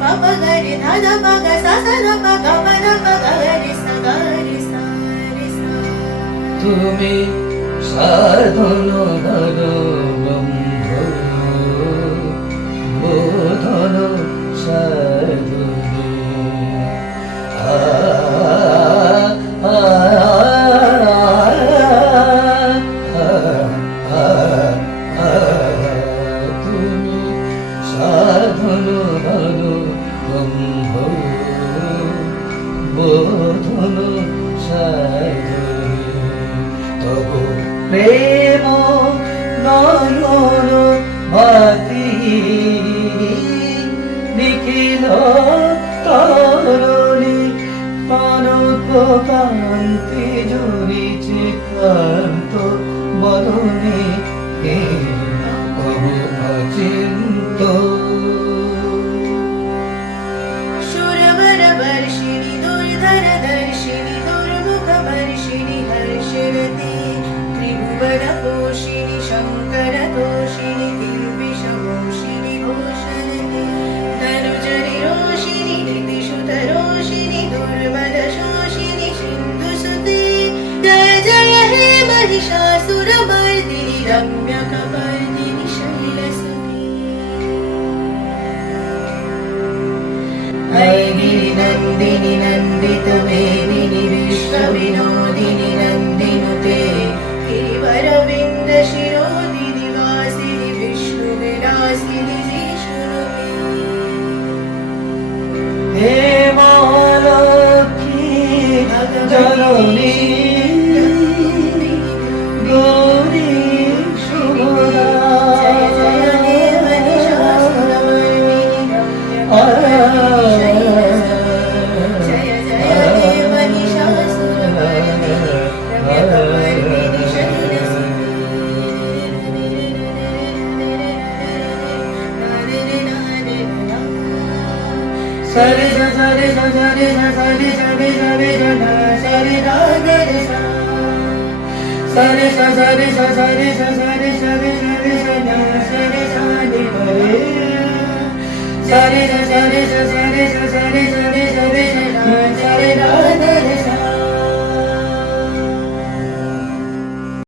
pa pa ga re dha dha pa ga sa sa dha pa ga ma dha pa ga re sa ga re sa re sa. তুমি সাধন ধরো ব্রহ্ম বোধন সাধনে তুমি সাধন ধরো ব্রহ্ম বোধন সাধনে তব প্রেম নয়ন ভাতি নিখিল তরণী কনক কান্তি জুড়িছে ক্লান্ত বদনে তব অচিন্ত शूरवर वर्षिणि दुर्धर दर्शिनि दुर्मुख वर्षिणि हर्षरति त्रिभुवन पोषिणि शङ्कर तोषिणि किल्बिषमोषिणि घोषरति तनुजरि रोषिणि धृतिसुत रोषिणि दुर्मद शोषिणि सिन्धुसुते जय जय हे महिषासुरमर्दिनि रम्यकपर्दिनि शैलसुते ऐगिरि नन्दिनि नन्दित मेदिनि विश्वविनोदिनि नन्दिनुते गिरिवरविन्द शिरोदिनि वासिनि विष्णुविलासिनि जिष्णुनुते हे महालक्ष्मी जननी गौरी शुभदा जय जय हे महिषासुरमर्दिनि जय जय हे महिषासुरमर्दिनि रम्यकपर्दिनि सरि स सरि स सरि स सरि सरि सरि स ध सरि ध ग रे सा सरि स सरि स सरि स सरि सरि सरि स ध सरि सा नि प रे सरि स सरि